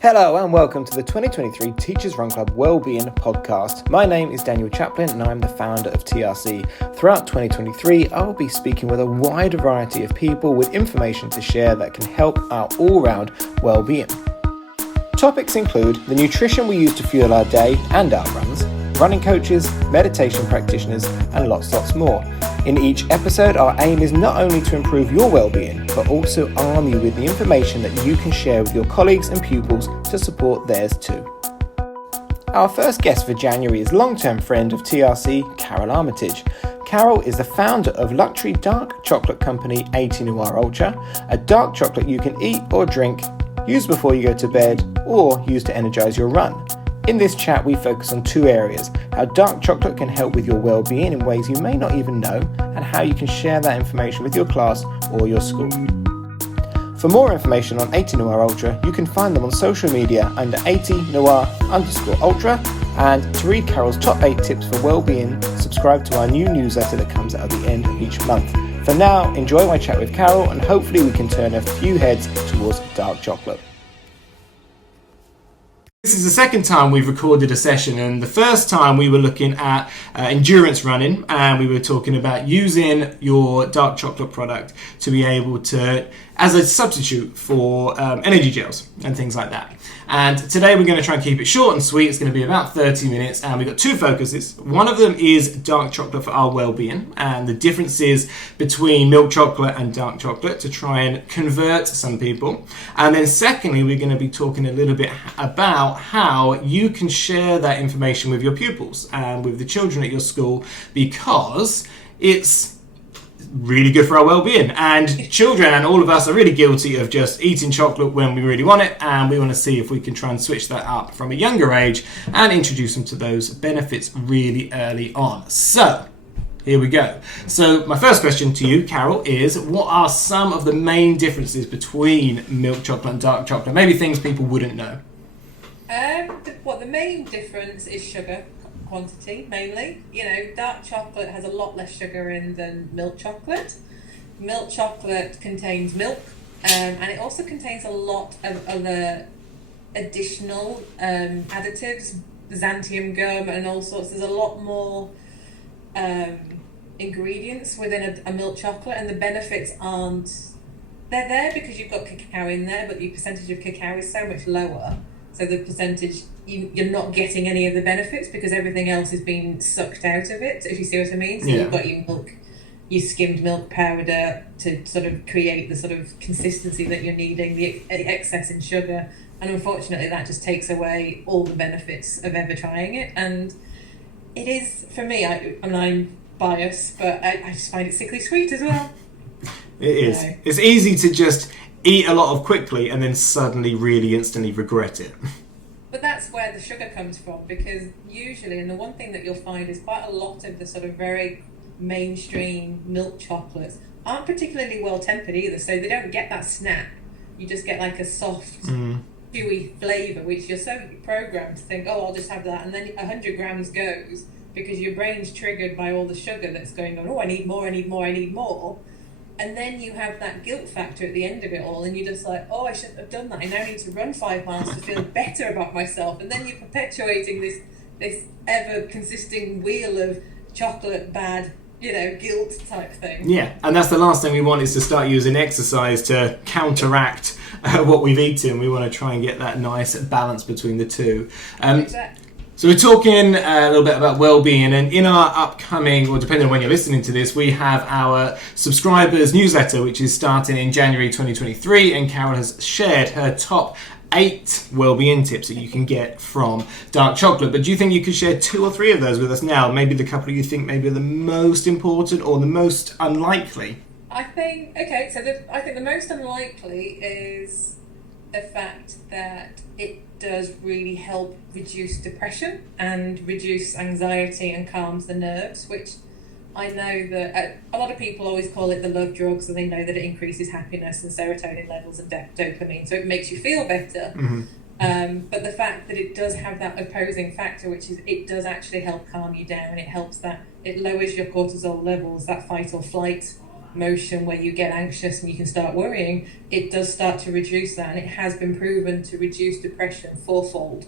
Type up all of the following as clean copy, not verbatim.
Hello and welcome to the 2023 TeachersRunClub Wellbeing podcast. My name is Daniel Chaplen and I'm the founder of TRC. Throughout 2023, I will be speaking with a wide variety of people with information to share that can help our all-round well-being. Topics include the nutrition we use to fuel our day and our runs, running coaches, meditation practitioners, and lots more. In each episode, our aim is not only to improve your well-being, but also arm you with the information that you can share with your colleagues and pupils to support theirs too. Our first guest for January is long-term friend of TRC, Carole Armitage. Carole is the founder of luxury dark chocolate company 80 Noir Ultra, a dark chocolate you can eat or drink, use before you go to bed, or use to energize your run. In this chat, we focus on two areas: how dark chocolate can help with your well-being in ways you may not even know, and how you can share that information with your class or your school. For more information on 80 Noir Ultra, you can find them on social media under 80Noir_Ultra. And to read Carole's top 8 tips for well-being, subscribe to our new newsletter that comes out at the end of each month. For now, enjoy my chat with Carole, and hopefully we can turn a few heads towards dark chocolate. This is the second time we've recorded a session, and the first time we were looking at endurance running, and we were talking about using your dark chocolate product to be able to, as a substitute for energy gels and things like that. And today we're going to try and keep it short and sweet. It's going to be about 30 minutes, and we've got two focuses. One of them is dark chocolate for our well-being and the differences between milk chocolate and dark chocolate to try and convert some people. And then secondly, we're going to be talking a little bit about how you can share that information with your pupils and with the children at your school, because it's really good for our well-being. And children and all of us are really guilty of just eating chocolate when we really want it, and we want to see if we can try and switch that up from a younger age and introduce them to those benefits really early on. So here we go. So my first question to you, Carole, is what are some of the main differences between milk chocolate and dark chocolate? Maybe things people wouldn't know. The main difference is sugar quantity, mainly. Dark chocolate has a lot less sugar in than milk chocolate. Milk chocolate contains milk, and it also contains a lot of other additional additives, xanthium gum and all sorts. There's a lot more ingredients within a milk chocolate, and the benefits they're there because you've got cacao in there, but the percentage of cacao is so much lower. So the percentage, you're not getting any of the benefits because everything else is being sucked out of it, if you see what I mean. So You've got your milk, your skimmed milk powder to sort of create the sort of consistency that you're needing, the excess in sugar. And unfortunately, that just takes away all the benefits of ever trying it. And it is, for me, I'm biased, but I just find it sickly sweet as well. It is. It's easy to just eat a lot of quickly and then suddenly really instantly regret it. But that's where the sugar comes from, because usually, and the one thing that you'll find is quite a lot of the sort of very mainstream milk chocolates aren't particularly well tempered either, so they don't get that snap. You just get like a soft, chewy flavour, which you're so programmed to think, oh, I'll just have that, and then 100 grams goes because your brain's triggered by all the sugar that's going on. Oh, I need more, I need more, I need more. And then you have that guilt factor at the end of it all, and you're just like, oh, I shouldn't have done that. I now need to run 5 miles to feel better about myself. And then you're perpetuating this ever-consisting wheel of chocolate bad, guilt type thing. Yeah, and that's the last thing we want, is to start using exercise to counteract what we've eaten. We want to try and get that nice balance between the two. Exactly. So we're talking a little bit about well-being, and in our upcoming, or depending on when you're listening to this, we have our subscribers newsletter, which is starting in January 2023, and Carole has shared her top 8 well-being tips that you can get from dark chocolate. But do you think you could share 2 or 3 of those with us now? Maybe the couple you think maybe are the most important or the most unlikely? I think the most unlikely is the fact that it does really help reduce depression and reduce anxiety and calms the nerves, which I know that a lot of people always call it the love drug, so they know that it increases happiness and serotonin levels and dopamine, so it makes you feel better. Mm-hmm. But the fact that it does have that opposing factor, which is it does actually help calm you down. It helps that it lowers your cortisol levels, that fight or flight motion where you get anxious and you can start worrying, it does start to reduce that, and it has been proven to reduce depression fourfold.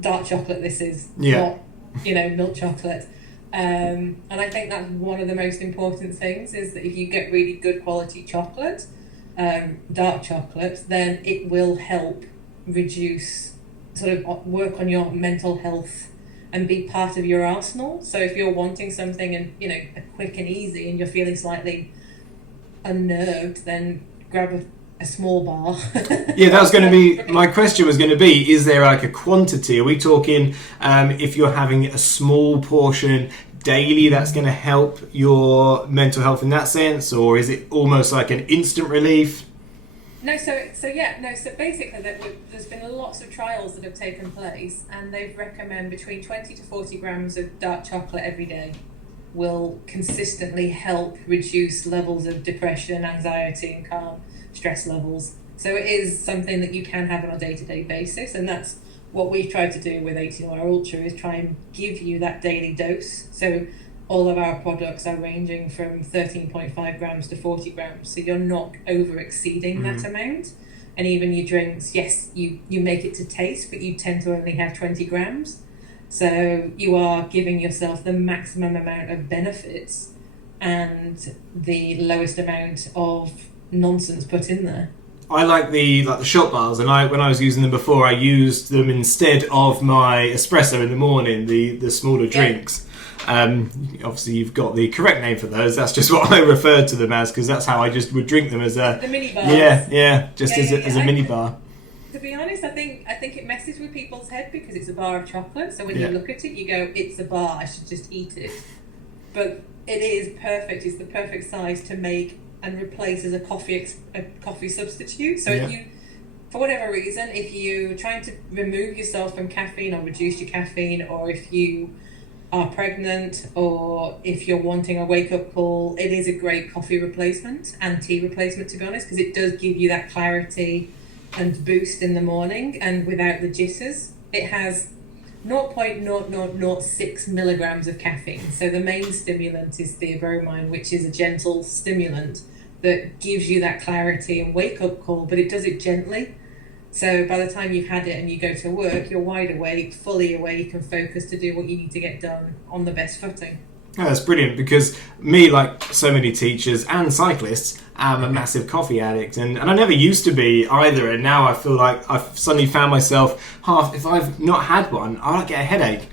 Dark chocolate, this is not, milk chocolate. And I think that's one of the most important things, is that if you get really good quality chocolate, dark chocolate, then it will help reduce, sort of work on your mental health and be part of your arsenal. So if you're wanting something and, quick and easy, and you're feeling slightly unnerved, then grab a small bar. Yeah, that was going to be, my question was going to be, is there like a quantity? Are we talking, if you're having a small portion daily, that's going to help your mental health in that sense? Or is it almost like an instant relief? No, so basically there's been lots of trials that have taken place, and they've recommend between 20 to 40 grams of dark chocolate every day will consistently help reduce levels of depression, anxiety, and calm stress levels. So it is something that you can have on a day-to-day basis, and that's what we've tried to do with 18 Hour Ultra, is try and give you that daily dose. So all of our products are ranging from 13.5 grams to 40 grams, so you're not over exceeding that amount. And even your drinks, yes, you make it to taste, but you tend to only have 20 grams. So you are giving yourself the maximum amount of benefits and the lowest amount of nonsense put in there. I like the shot bars, and when I was using them before, I used them instead of my espresso in the morning, the smaller drinks. Obviously you've got the correct name for those. That's just what I referred to them as, because that's how I just would drink them, as the mini bars. As a mini bar. To be honest, I think it messes with people's head, because it's a bar of chocolate. So when you look at it, you go, it's a bar, I should just eat it. But it is perfect. It's the perfect size to make and replace as a coffee substitute. So if you, for whatever reason, if you're trying to remove yourself from caffeine or reduce your caffeine, or if you are pregnant, or if you're wanting a wake-up call, it is a great coffee replacement and tea replacement, to be honest, because it does give you that clarity and boost in the morning, and without the jitters. It has 0.0006 milligrams of caffeine. So the main stimulant is theobromine, which is a gentle stimulant that gives you that clarity and wake-up call, but it does it gently. So by the time you've had it and you go to work, you're wide awake, fully awake, and focused to do what you need to get done on the best footing. Oh, that's brilliant, because me, like so many teachers and cyclists, I'm a massive coffee addict, and I never used to be either, and now I feel like I've suddenly found myself, if I've not had one, I'll get a headache.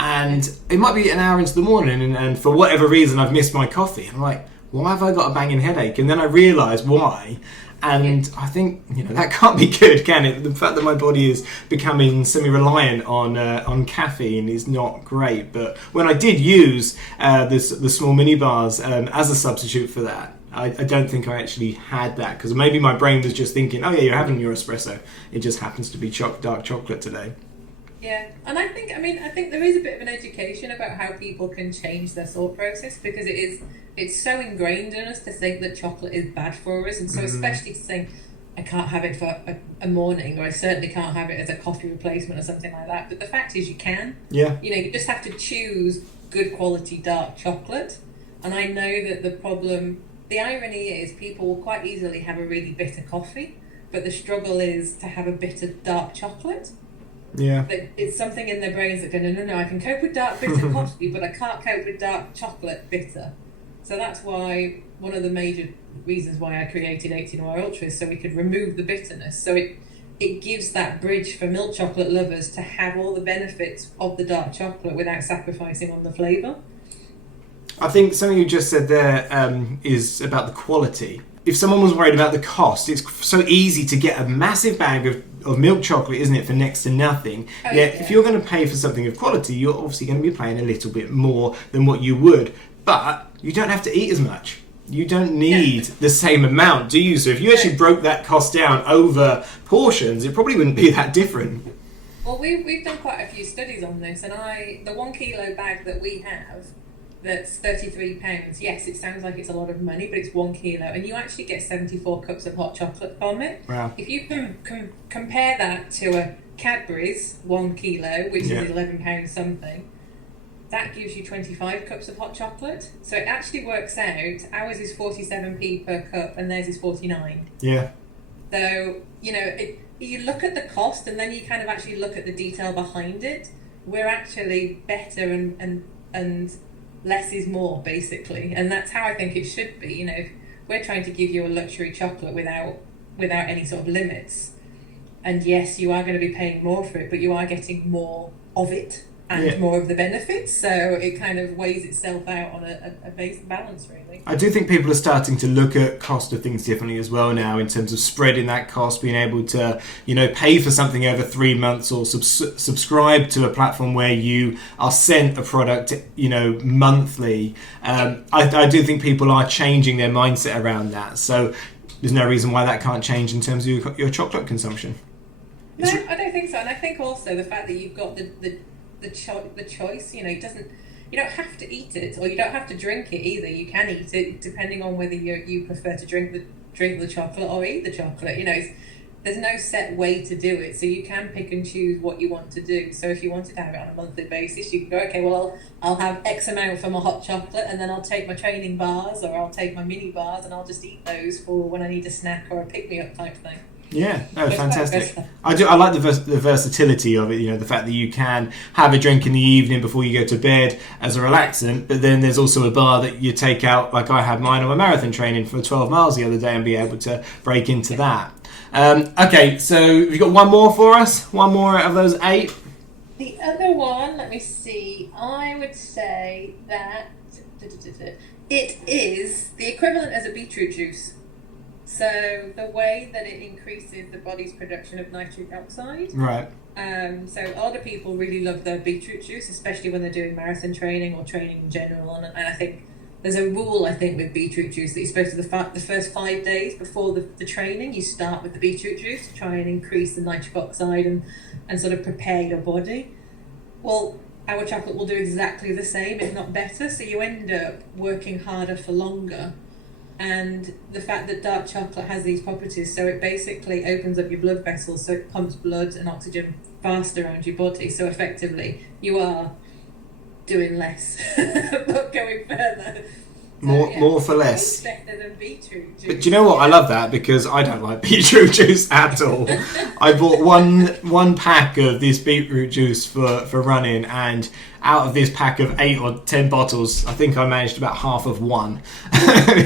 And it might be an hour into the morning, and for whatever reason I've missed my coffee. I'm like, why have I got a banging headache? And then I realise why. And I think, that can't be good, can it? The fact that my body is becoming semi-reliant on caffeine is not great. But when I did use the small mini bars as a substitute for that, I don't think I actually had that, because maybe my brain was just thinking, oh yeah, you're having your espresso. It just happens to be dark chocolate today. Yeah, and I think there is a bit of an education about how people can change their thought process, because it's so ingrained in us to think that chocolate is bad for us, and so especially to think, I can't have it for a morning, or I certainly can't have it as a coffee replacement or something like that. But the fact is, you can. Yeah. You just have to choose good quality dark chocolate. And I know that the irony is, people will quite easily have a really bitter coffee, but the struggle is to have a bitter dark chocolate. Yeah. It's something in their brains that go, no, I can cope with dark bitter coffee, but I can't cope with dark chocolate bitter. So that's why one of the major reasons why I created 18 Hour Ultra is so we could remove the bitterness. So it gives that bridge for milk chocolate lovers to have all the benefits of the dark chocolate without sacrificing on the flavour. I think something you just said there is about the quality. If someone was worried about the cost, it's so easy to get a massive bag of milk chocolate, isn't it, for next to nothing. If you're going to pay for something of quality, you're obviously going to be paying a little bit more than what you would, but you don't have to eat as much. You don't need the same amount, do you? So if you actually broke that cost down over portions, it probably wouldn't be that different. Well, we've done quite a few studies on this, and the 1 kilo bag that we have, that's £33. Yes, it sounds like it's a lot of money, but it's 1 kilo, and you actually get 74 cups of hot chocolate from it. Wow. If you can compare that to a Cadbury's 1 kilo, which is £11 something, that gives you 25 cups of hot chocolate. So it actually works out, ours is 47p per cup and theirs is 49. Yeah. So, you look at the cost and then you kind of actually look at the detail behind it. We're actually better and less is more, basically. And that's how I think it should be. We're trying to give you a luxury chocolate without any sort of limits. And yes, you are going to be paying more for it, but you are getting more of it and more of the benefits. So it kind of weighs itself out on a base balance, really. I do think people are starting to look at cost of things differently as well now, in terms of spreading that cost, being able to, pay for something over 3 months, or subscribe to a platform where you are sent a product, monthly. I do think people are changing their mindset around that. So there's no reason why that can't change in terms of your chocolate consumption. No, I don't think so. And I think also the fact that you've got the choice, you don't have to eat it, or you don't have to drink it either. You can eat it depending on whether you prefer to drink the chocolate or eat the chocolate. There's no set way to do it, so you can pick and choose what you want to do. So if you wanted to have it on a monthly basis, you can go, okay, well, I'll have X amount for my hot chocolate, and then I'll take my training bars, or I'll take my mini bars, and I'll just eat those for when I need a snack or a pick-me-up type thing. Yeah, no, fantastic. I like the versatility of it. The fact that you can have a drink in the evening before you go to bed as a relaxant, but then there's also a bar that you take out, like I had mine on my marathon training for 12 miles the other day, and be able to break into that. Okay, so have you got one more for us? One more out of those 8? The other one, let me see. I would say that it is the equivalent as a beetroot juice. So the way that it increases the body's production of nitric oxide. Right. So a lot of people really love their beetroot juice, especially when they're doing marathon training or training in general. And I think there's a rule, with beetroot juice, that you're supposed to, the first 5 days before the training, you start with the beetroot juice to try and increase the nitric oxide and sort of prepare your body. Well, our chocolate will do exactly the same, if not better. So you end up working harder for longer. And the fact that dark chocolate has these properties, so it basically opens up your blood vessels, so it pumps blood and oxygen faster around your body. So effectively, you are doing less, but going further. More for less. Better than beetroot juice. But do you know what? I love that, because I don't like beetroot juice at all. I bought one pack of this beetroot juice for running, and out of this pack of 8 or 10 bottles, I think I managed about half of one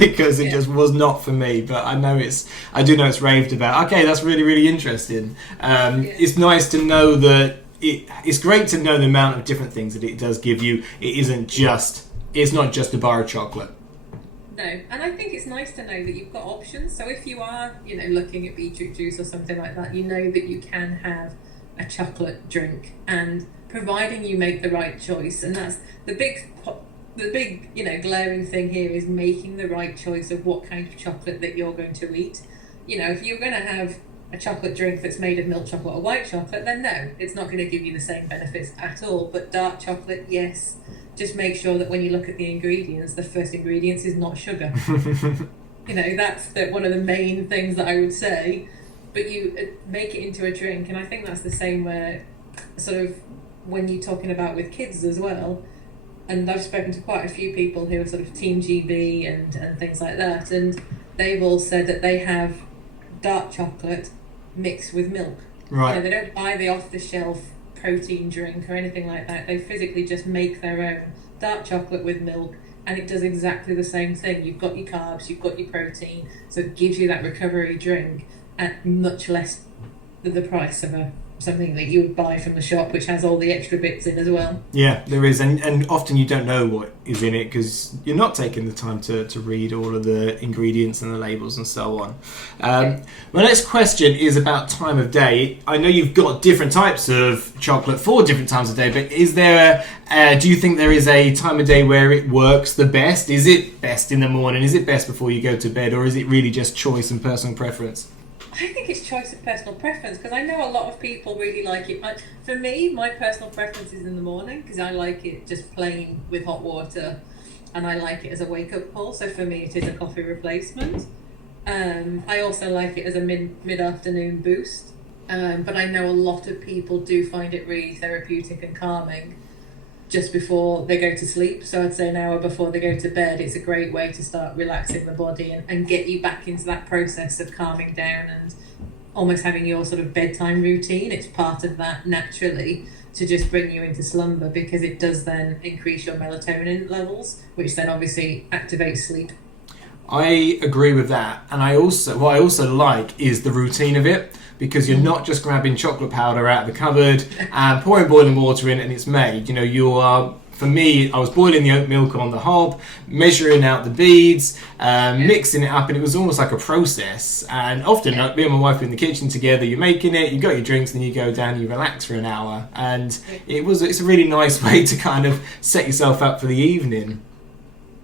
because it just was not for me. But I do know it's raved about. Okay, that's really, really interesting. It's nice to know that it's great to know the amount of different things that it does give you. It's not just a bar of chocolate. No, and I think it's nice to know that you've got options. So if you are, looking at beetroot juice or something like that, you know that you can have a chocolate drink, and providing you make the right choice, and that's the big, glaring thing here is making the right choice of what kind of chocolate that you're going to eat. If you're going to have a chocolate drink that's made of milk chocolate or white chocolate, then no, it's not going to give you the same benefits at all. But dark chocolate, yes. Just make sure that when you look at the ingredients, the first ingredients is not sugar. That's one of the main things that I would say. But you make it into a drink, and I think that's the same where sort of when you're talking about with kids as well. And I've spoken to quite a few people who are sort of Team GB and things like that, and they've all said that they have dark chocolate mixed with milk. Right. They don't buy the off-the-shelf protein drink or anything like that. They physically just make their own dark chocolate with milk, and it does exactly the same thing. You've got your carbs, you've got your protein, so it gives you that recovery drink at much less than the price of something that you would buy from the shop, which has all the extra bits in as well. Yeah, there is, and often you don't know what is in it because you're not taking the time to read all of the ingredients and the labels and so on. My next question is about time of day. I know you've got different types of chocolate for different times of day, but is there do you think there is a time of day where it works the best? Is it best in the morning? Is it best before you go to bed? Or is it really just choice and personal preference? I think it's choice of personal preference, because I know a lot of people really like it. For me, my personal preference is in the morning, because I like it just plain with hot water, and I like it as a wake-up call. So for me, it is a coffee replacement. I also like it as a mid-afternoon boost, but I know a lot of people do find it really therapeutic and calming just before they go to sleep. So I'd say an hour before they go to bed. It's a great way to start relaxing the body and get you back into that process of calming down and almost having your sort of bedtime routine. It's part of that naturally to just bring you into slumber, because it does then increase your melatonin levels, which then obviously activates sleep. I agree with that, and what I also like is the routine of it, because you're not just grabbing chocolate powder out of the cupboard and pouring boiling water in and it's made. You know, you are. For me, I was boiling the oat milk on the hob, measuring out the beads, mixing it up, and it was almost like a process. And often, me and my wife were in the kitchen together, you're making it, you got your drinks, then you go down, you relax for an hour. And it's a really nice way to kind of set yourself up for the evening.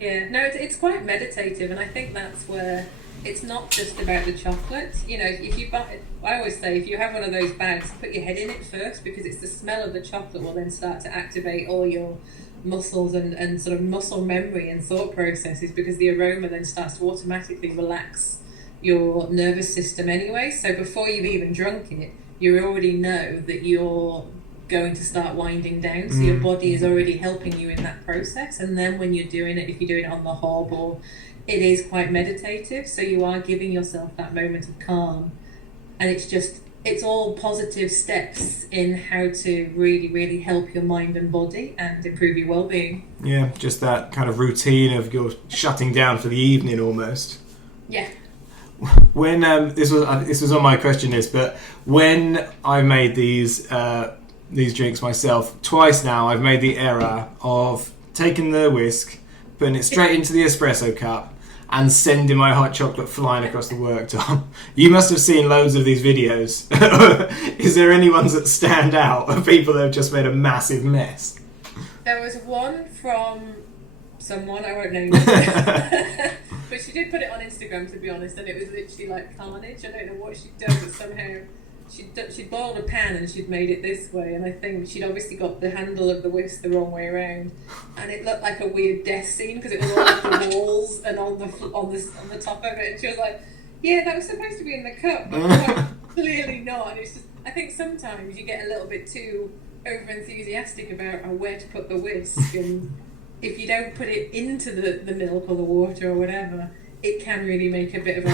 Yeah, no, it's quite meditative, and I think that's where it's not just about the chocolate. You know, if you buy, I always say, if you have one of those bags, put your head in it first, because it's the smell of the chocolate will then start to activate all your muscles and sort of muscle memory and thought processes, because the aroma then starts to automatically relax your nervous system anyway. So before you've even drunk it, you already know that you're going to start winding down, so your body is already helping you in that process. And then when you're doing it, if you're doing it on the hob, or it is quite meditative, so you are giving yourself that moment of calm, and it's all positive steps in how to really, really help your mind and body and improve your well-being. Yeah, just that kind of routine of your shutting down for the evening almost. Yeah. When this was on my question list, but when I made these drinks myself, twice now I've made the error of taking the whisk, putting it straight into the espresso cup, and sending my hot chocolate flying across the worktop. You must have seen loads of these videos. Is there any ones that stand out of people that have just made a massive mess? There was one from someone, I won't name but she did put it on Instagram, to be honest, and it was literally like carnage. I don't know what she'd done, but somehow she'd boiled a pan and she'd made it this way, and I think she'd obviously got the handle of the whisk the wrong way around, and it looked like a weird death scene, because it was all on the walls and on the top of it, and she was like, yeah, that was supposed to be in the cup, but no, clearly not. And it's just, I think sometimes you get a little bit too over enthusiastic about where to put the whisk, and if you don't put it into the milk or the water or whatever, it can really make a bit of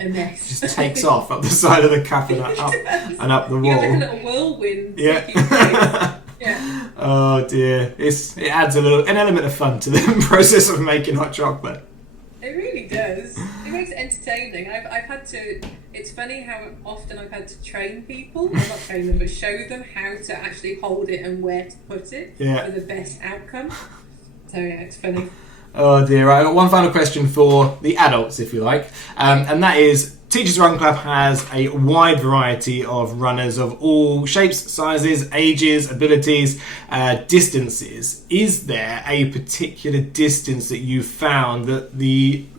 a mess. Just takes off up the side of the cup and up the wall. You're like a little whirlwind. Yeah. Yeah. Oh dear. It adds an element of fun to the process of making hot chocolate. It really does. It makes it entertaining. I've had to. It's funny how often I've had to train people, well, not train them, but show them how to actually hold it and where to put it for the best outcome. So yeah, it's funny. Oh dear, right, I've got one final question for the adults, if you like, and that is, Teachers Run Club has a wide variety of runners of all shapes, sizes, ages, abilities, distances. Is there a particular distance that you found that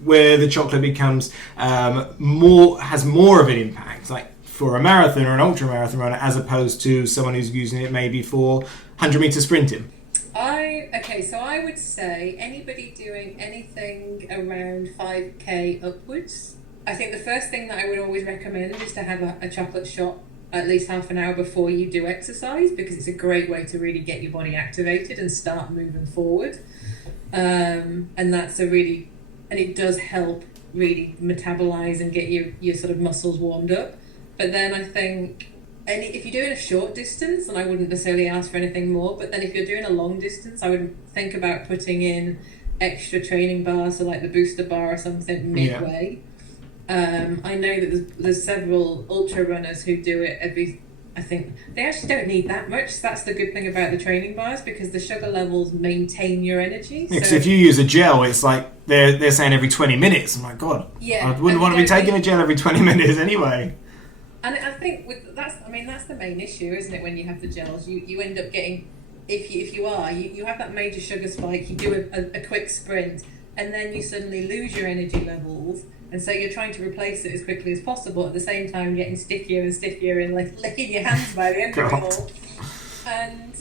where the chocolate becomes has more of an impact, like for a marathon or an ultra marathon runner, as opposed to someone who's using it maybe for 100-meter sprinting? So I would say anybody doing anything around 5k upwards, I think the first thing that I would always recommend is to have a chocolate shot at least half an hour before you do exercise, because it's a great way to really get your body activated and start moving forward. And it does help really metabolize and get your sort of muscles warmed up. But then I think, and if you're doing a short distance, then I wouldn't necessarily ask for anything more. But then if you're doing a long distance, I would think about putting in extra training bars, so like the booster bar or something midway. Yeah. I know that there's several ultra runners who do it I think they actually don't need that much. That's the good thing about the training bars, because the sugar levels maintain your energy. Because if you use a gel, it's like they're saying every 20 minutes. I'm like, God, I wouldn't want to be taking a gel every 20 minutes anyway. And I think that's the main issue, isn't it? When you have the gels, you end up getting, if you have that major sugar spike, you do a quick sprint, and then you suddenly lose your energy levels, and so you're trying to replace it as quickly as possible, at the same time getting stickier and stickier and like licking your hands by the end of it all. And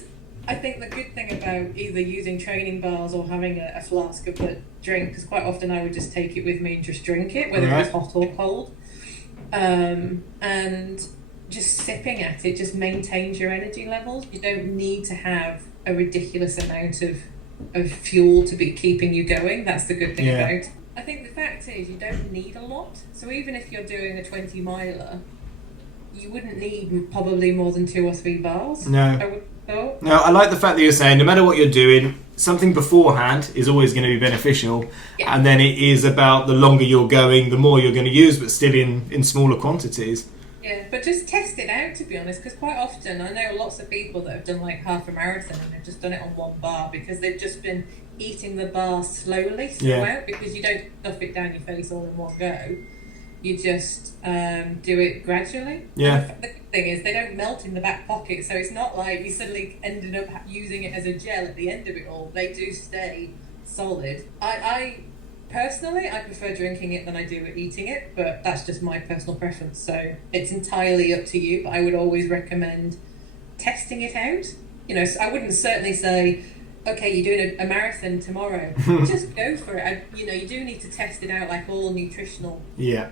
I think the good thing about either using training bars or having a flask of the drink, because quite often I would just take it with me and just drink it, whether it's hot or cold. And just sipping at it just maintains your energy levels. You don't need to have a ridiculous amount of fuel to be keeping you going. That's the good thing about it. I think the fact is you don't need a lot. So even if you're doing a 20 miler, you wouldn't need probably more than 2 or 3 bars. No. No, I like the fact that you're saying no matter what you're doing, something beforehand is always going to be beneficial. Yeah. And then it is about the longer you're going, the more you're going to use, but still in smaller quantities. Yeah, but just test it out, to be honest, because quite often I know lots of people that have done like half a marathon and they've just done it on 1 bar because they've just been eating the bar slowly throughout, because you don't stuff it down your face all in one go. You just do it gradually. Yeah. And the good thing is they don't melt in the back pocket, so it's not like you suddenly ended up using it as a gel at the end of it all. They do stay solid. I personally, I prefer drinking it than I do eating it, but that's just my personal preference. So it's entirely up to you. But I would always recommend testing it out. You know, so I wouldn't certainly say, okay, you're doing a marathon tomorrow. Just go for it. You know, you do need to test it out, like all nutritional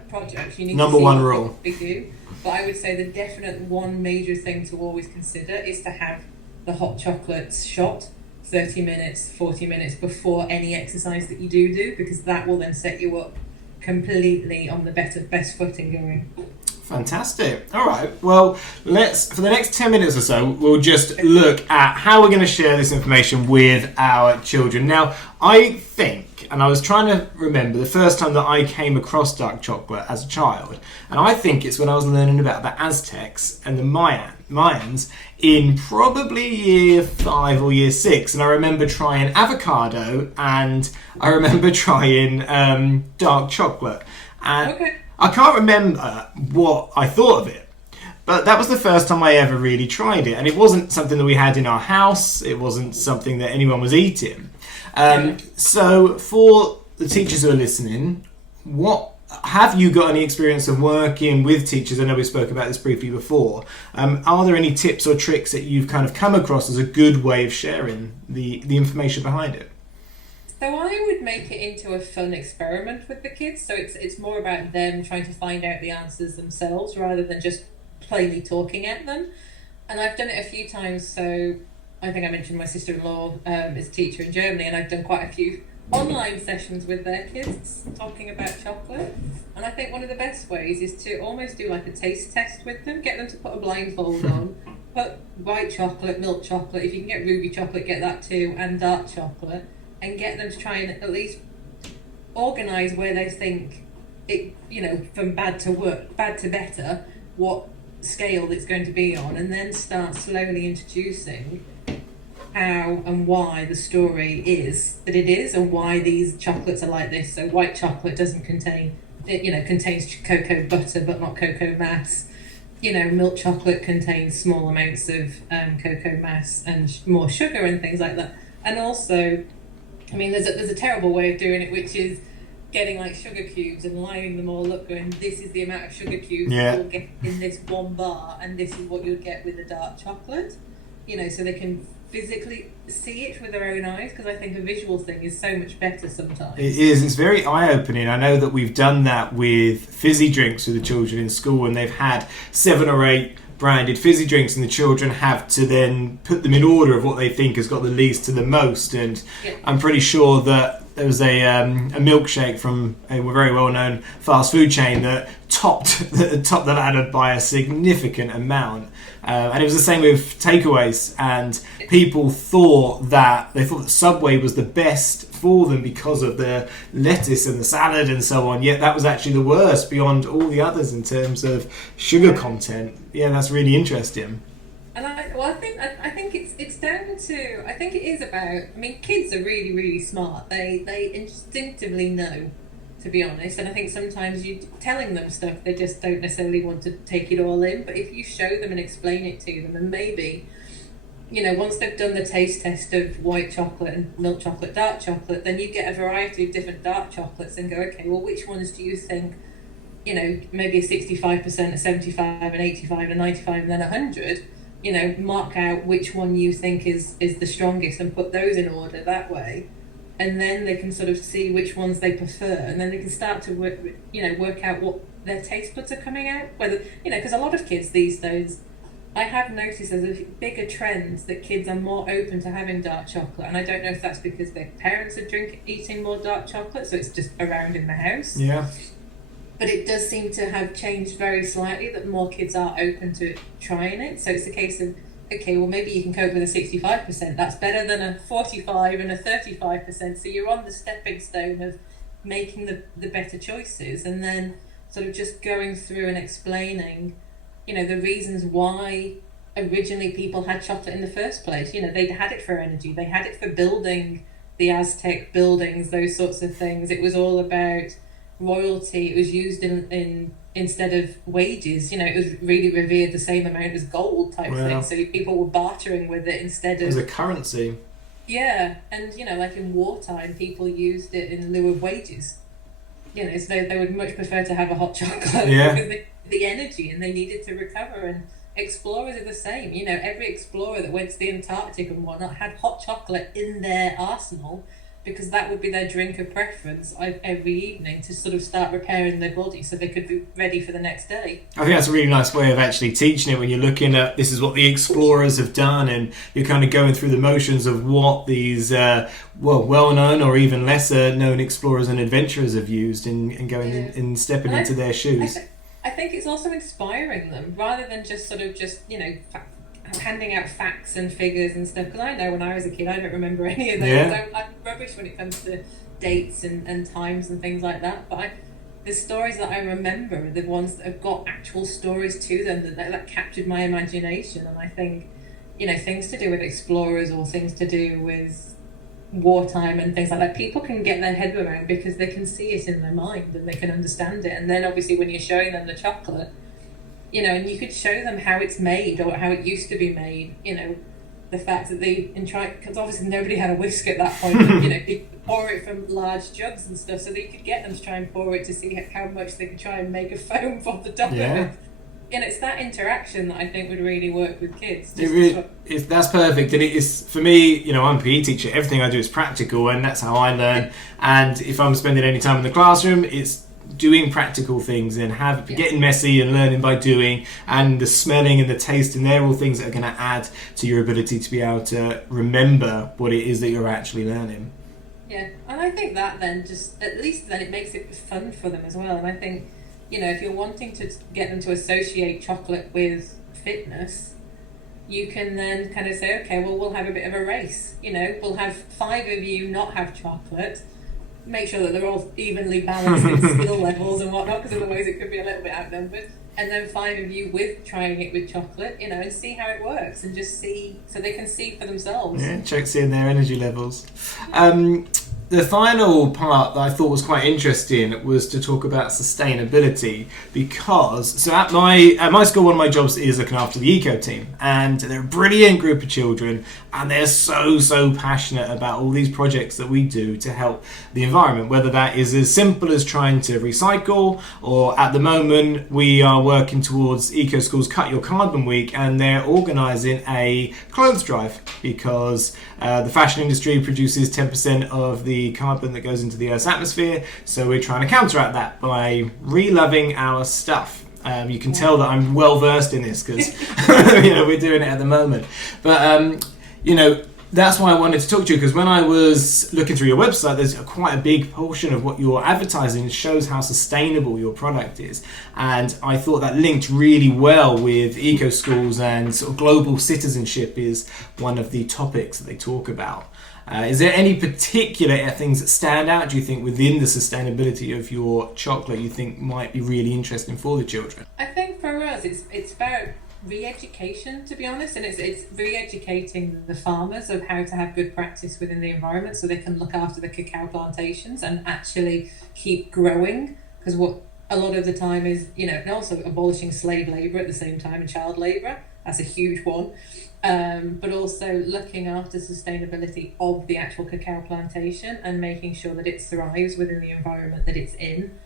projects. You need Number to see one what rule. they do. But I would say the definite one major thing to always consider is to have the hot chocolate shot 30 minutes, 40 minutes before any exercise that you do, because that will then set you up completely on the best footing going. Fantastic. All right. Well, for the next 10 minutes or so, we'll just look at how we're going to share this information with our children. Now, I think, and I was trying to remember the first time that I came across dark chocolate as a child, and I think it's when I was learning about the Aztecs and the Mayans in probably year 5 or year 6, and I remember trying avocado and I remember trying dark chocolate. And I can't remember what I thought of it, but that was the first time I ever really tried it, and it wasn't something that we had in our house. It wasn't something that anyone was eating. So for the teachers who are listening, have you got any experience of working with teachers? I know we spoke about this briefly before. Are there any tips or tricks that you've kind of come across as a good way of sharing the information behind it? So I would make it into a fun experiment with the kids. So it's more about them trying to find out the answers themselves rather than just plainly talking at them. And I've done it a few times. So I think I mentioned my sister-in-law is a teacher in Germany, and I've done quite a few online sessions with their kids talking about chocolate. And I think one of the best ways is to almost do like a taste test with them, get them to put a blindfold on, put white chocolate, milk chocolate, if you can get ruby chocolate, get that too, and dark chocolate, and get them to try and at least organise where they think it, you know, from bad to better, what scale it's going to be on, and then start slowly introducing how and why the story is that it is, and why these chocolates are like this. So white chocolate doesn't contain, it, you know, contains cocoa butter but not cocoa mass. You know, milk chocolate contains small amounts of cocoa mass and more sugar and things like that. And also, I mean, there's a terrible way of doing it, which is getting like sugar cubes and lining them all up, going, this is the amount of sugar cubes you'll get in this 1 bar, and this is what you'll get with the dark chocolate. You know, so they can physically see it with their own eyes, because I think a visual thing is so much better sometimes. It is. It's very eye-opening. I know that we've done that with fizzy drinks with the children in school, and they've had 7 or 8 branded fizzy drinks, and the children have to then put them in order of what they think has got the least to the most. And I'm pretty sure that there was a milkshake from a very well-known fast food chain that topped the ladder by a significant amount. And it was the same with takeaways, and people thought that Subway was the best for them because of the lettuce and the salad and so on, yet that was actually the worst beyond all the others in terms of sugar content. Yeah, that's really interesting. And I think it's down to, I think it is about, I mean, kids are really, really smart. They instinctively know, to be honest, and I think sometimes you telling them stuff, they just don't necessarily want to take it all in. But if you show them and explain it to them, and maybe, you know, once they've done the taste test of white chocolate and milk chocolate, dark chocolate, then you get a variety of different dark chocolates and go, okay, well, which ones do you think, you know, maybe a 65%, a 75, an 85, a 95, and then 100, you know, mark out which one you think is the strongest and put those in order that way. And then they can sort of see which ones they prefer, and then they can start to work out their taste buds are coming out. Whether, because a lot of kids these days, I have noticed there's a bigger trend that kids are more open to having dark chocolate, and I don't know if that's because their parents are eating more dark chocolate, so it's just around in the house. Yeah. But it does seem to have changed very slightly, that more kids are open to trying it. So it's a case of, okay, well, maybe you can cope with a 65%. That's better than a 45 and a 35%. So you're on the stepping stone of making the better choices, and then sort of just going through and explaining, the reasons why originally people had chocolate in the first place. They had it for energy. They had it for building the Aztec buildings, those sorts of things. It was all about royalty. It was used in instead of wages. It was really revered the same amount as gold type thing. So people were bartering with it instead of... As a currency. Yeah, and like in wartime, people used it in lieu of wages. So they would much prefer to have a hot chocolate because the energy, and they needed to recover. And explorers are the same. Every explorer that went to the Antarctic and whatnot had hot chocolate in their arsenal, because that would be their drink of preference every evening to sort of start repairing their body so they could be ready for the next day. I think that's a really nice way of actually teaching it, when you're looking at this is what the explorers have done, and you're kind of going through the motions of what these well-known or even lesser-known explorers and adventurers have used, and going and stepping into their shoes. I think it's also inspiring them, rather than just handing out facts and figures and stuff, because I know when I was a kid I don't remember any of those. I'm rubbish when it comes to dates and times and things like that, but the stories that I remember are the ones that have got actual stories to them that captured my imagination. And I think things to do with explorers or things to do with wartime and things like that, people can get their head around because they can see it in their mind and they can understand it. And then obviously when you're showing them the chocolate, and you could show them how it's made or how it used to be made, the fact that because obviously nobody had a whisk at that point, they pour it from large jugs and stuff, so that you could get them to try and pour it to see how much they could try and make a foam from the top of it. It's that interaction that I think would really work with kids. That's perfect, and it is for me. I'm a PE teacher. Everything I do is practical, and that's how I learn. And if I'm spending any time in the classroom, it's doing practical things and getting messy and learning by doing, and the smelling and the tasting, they're all things that are going to add to your ability to be able to remember what it is that you're actually learning. Yeah, and I think that then at least it makes it fun for them as well. And I think, if you're wanting to get them to associate chocolate with fitness, you can then kind of say, okay, well, we'll have a bit of a race. We'll have 5 of you not have chocolate, make sure that they're all evenly balanced in skill levels and whatnot, because otherwise it could be a little bit outnumbered. And then 5 of you trying it with chocolate, and see how it works, and just see, so they can see for themselves. Yeah, seeing their energy levels. The final part that I thought was quite interesting was to talk about sustainability, because at my school, one of my jobs is looking after the eco team, and they're a brilliant group of children, and they're so passionate about all these projects that we do to help the environment, whether that is as simple as trying to recycle, or at the moment we are working towards Eco Schools Cut Your Carbon Week, and they're organising a clothes drive, because the fashion industry produces 10% of the carbon that goes into the Earth's atmosphere, so we're trying to counteract that by re-loving our stuff. You can tell that I'm well versed in this, because we're doing it at the moment. But that's why I wanted to talk to you, because when I was looking through your website, there's quite a big portion of what you're advertising shows how sustainable your product is. And I thought that linked really well with eco schools, and sort of global citizenship is one of the topics that they talk about. Is there any particular things that stand out, do you think, within the sustainability of your chocolate you think might be really interesting for the children? I think for us it's about re-education, to be honest, and it's re-educating the farmers of how to have good practice within the environment, so they can look after the cacao plantations and actually keep growing, because what a lot of the time is, and also abolishing slave labour at the same time, and child labour, that's a huge one, but also looking after sustainability of the actual cacao plantation and making sure that it thrives within the environment that it's in.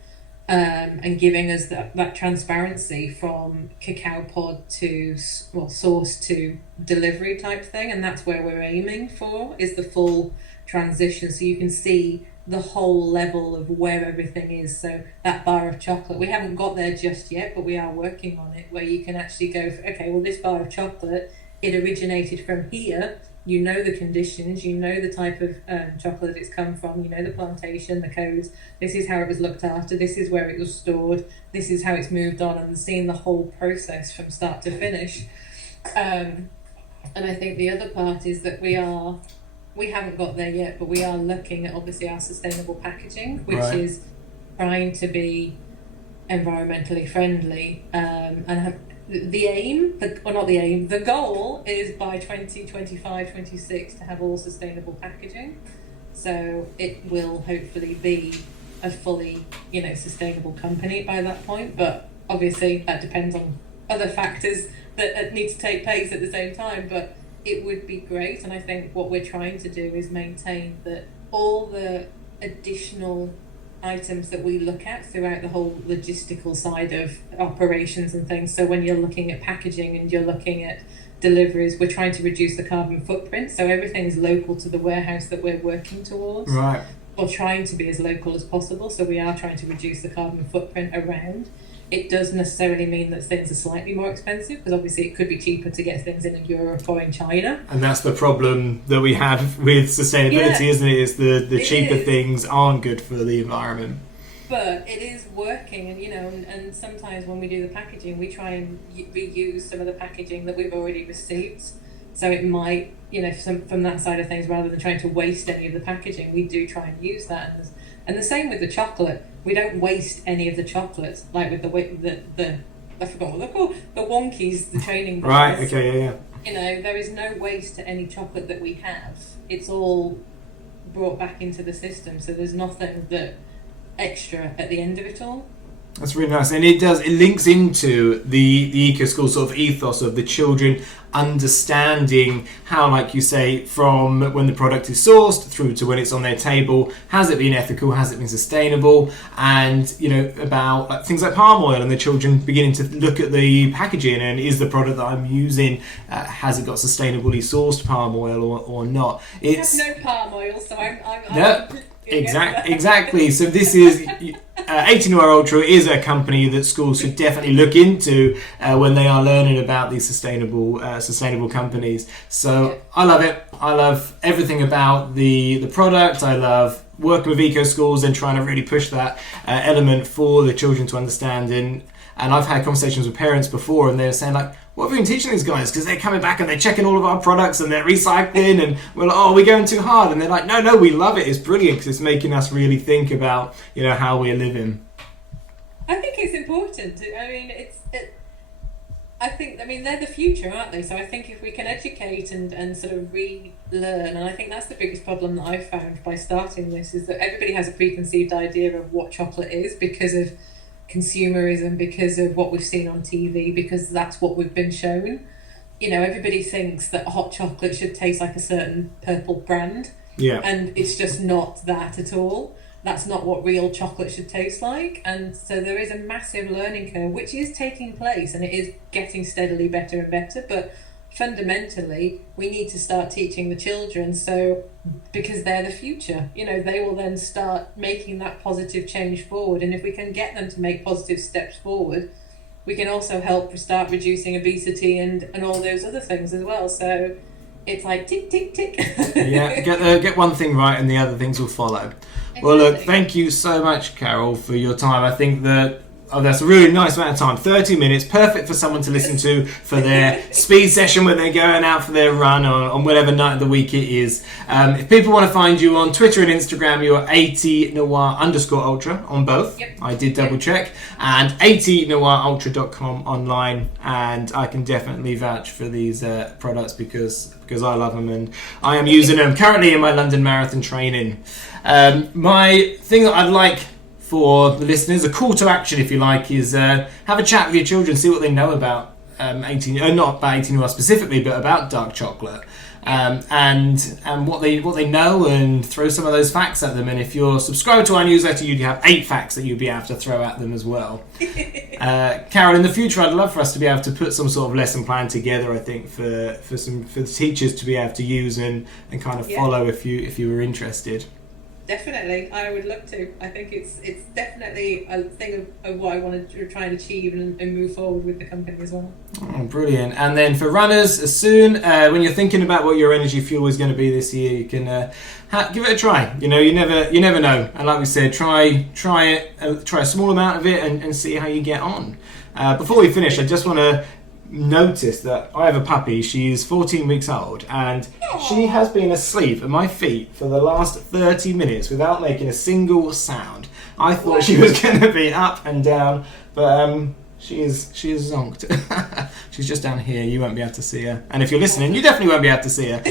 And giving us that transparency from cacao pod to source to delivery type thing, and that's where we're aiming for, is the full transition, so you can see the whole level of where everything is. So that bar of chocolate, we haven't got there just yet, but we are working on it, where you can actually go, okay, well, this bar of chocolate, it originated from here. You know the conditions, you know the type of chocolate it's come from, you know the plantation, the codes, this is how it was looked after, this is where it was stored, this is how it's moved on, and seeing the whole process from start to finish. And I think the other part is that we haven't got there yet, but we are looking at obviously our sustainable packaging, which is trying to be environmentally friendly, and have the goal is by 2025, 26 to have all sustainable packaging. So it will hopefully be a fully, sustainable company by that point. But obviously that depends on other factors that need to take place at the same time. But it would be great. And I think what we're trying to do is maintain that all the additional items that we look at throughout the whole logistical side of operations and things. So when you're looking at packaging and you're looking at deliveries, we're trying to reduce the carbon footprint. So everything is local to the warehouse that we're working towards. Right. Or trying to be as local as possible. So we are trying to reduce the carbon footprint around. It does necessarily mean that things are slightly more expensive, because obviously it could be cheaper to get things in Europe or in China. And that's the problem that we have with sustainability, isn't it? Is the cheaper things aren't good for the environment. But it is working, and sometimes when we do the packaging, we try and reuse some of the packaging that we've already received. So it might, from that side of things, rather than trying to waste any of the packaging, we do try and use that. And the same with the chocolate. We don't waste any of the chocolates, like with the I forgot what they're called, the wonkies, the training bars. Right, okay, yeah. There is no waste to any chocolate that we have. It's all brought back into the system, so there's nothing that extra at the end of it all. That's really nice, and it links into the eco school sort of ethos of the children understanding how, like you say, from when the product is sourced through to when it's on their table, has it been ethical, has it been sustainable, and about things like palm oil, and the children beginning to look at the packaging and is the product that I'm using, has it got sustainably sourced palm oil or not? I have no palm oil, so I'm Exactly. So this is 18 Noir Ultra is a company that schools should definitely look into when they are learning about these sustainable companies. So I love it. I love everything about the product. I love working with eco schools and trying to really push that element for the children to understand. And I've had conversations with parents before, and they're saying like, what have we been teaching these guys? Because they're coming back and they're checking all of our products and they're recycling, and we're like, oh, we're going too hard. And they're like, no, we love it. It's brilliant because it's making us really think about, how we're living. I think it's important. I mean, they're the future, aren't they? So I think if we can educate and sort of relearn, and I think that's the biggest problem that I've found by starting this, is that everybody has a preconceived idea of what chocolate is because of consumerism, because of what we've seen on TV, because that's what we've been shown. Everybody thinks that hot chocolate should taste like a certain purple brand, and it's just not that at all. That's not what real chocolate should taste like. And so there is a massive learning curve, which is taking place, and it is getting steadily better and better. But fundamentally, we need to start teaching the children, because they're the future. They will then start making that positive change forward. And if we can get them to make positive steps forward, we can also help start reducing obesity and all those other things as well. So it's like tick, tick, tick. Get one thing right and the other things will follow. Exactly. Well, look, thank you so much, Carole, for your time. I think that that's a really nice amount of time. 30 minutes, perfect for someone to listen to for their speed session when they're going out for their run on whatever night of the week it is. If people want to find you on Twitter and Instagram, you're 80noir_ultra on both. Yep. I did double check. And 80noirultra.com online. And I can definitely vouch for these products because I love them and I am using them currently in my London Marathon training. My thing that I'd like for the listeners, a call to action, if you like, is have a chat with your children, see what they know about not about 18 Noir specifically, but about dark chocolate, and what they know, and throw some of those facts at them. And if you're subscribed to our newsletter, you'd have 8 facts that you'd be able to throw at them as well. Carole, in the future, I'd love for us to be able to put some sort of lesson plan together. I think for the teachers to be able to use and kind of follow if you were interested. definitely. I would love to. I think it's definitely a thing of what I want to try and achieve and move forward with the company as well. Oh, brilliant. And then for runners, soon, when you're thinking about what your energy fuel is going to be this year, you can give it a try. You never know. And like we said, try a small amount of it and see how you get on. Before we finish, I just want to notice that I have a puppy. She's 14 weeks old, and she has been asleep at my feet for the last 30 minutes without making a single sound. I thought she was going to be up and down, but she is zonked. She's just down here. You won't be able to see her, and if you're listening, you definitely won't be able to see her.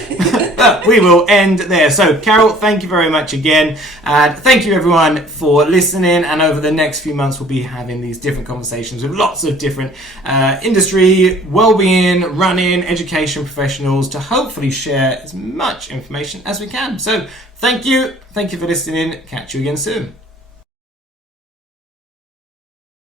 But we will end there. So Carole, thank you very much again, and thank you everyone for listening. And over the next few months, we'll be having these different conversations with lots of different industry, wellbeing, running, education professionals to hopefully share as much information as we can. So thank you for listening. Catch you again soon.